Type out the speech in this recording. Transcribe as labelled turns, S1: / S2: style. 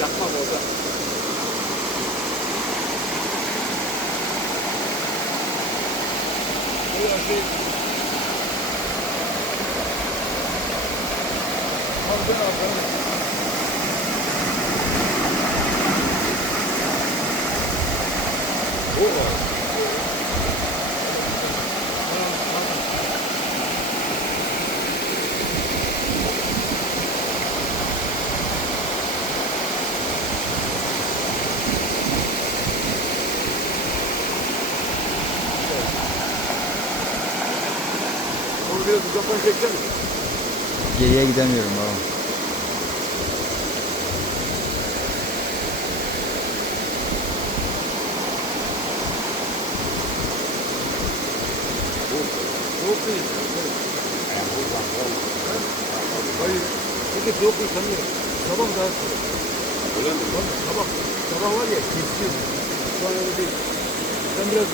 S1: Yapma orada. Bu yaşı Aldın aldın. Oh. Biraz uzaktan çeksene.
S2: Geriye gidemiyorum baba.
S1: Soğuk değil. Hayır. Peki soğuk değil sanıyorum. Sabah daha soğuk. Öyle mi? Sabah. Sabah var ya kesiyor. Şu an öyle değil. Sen biraz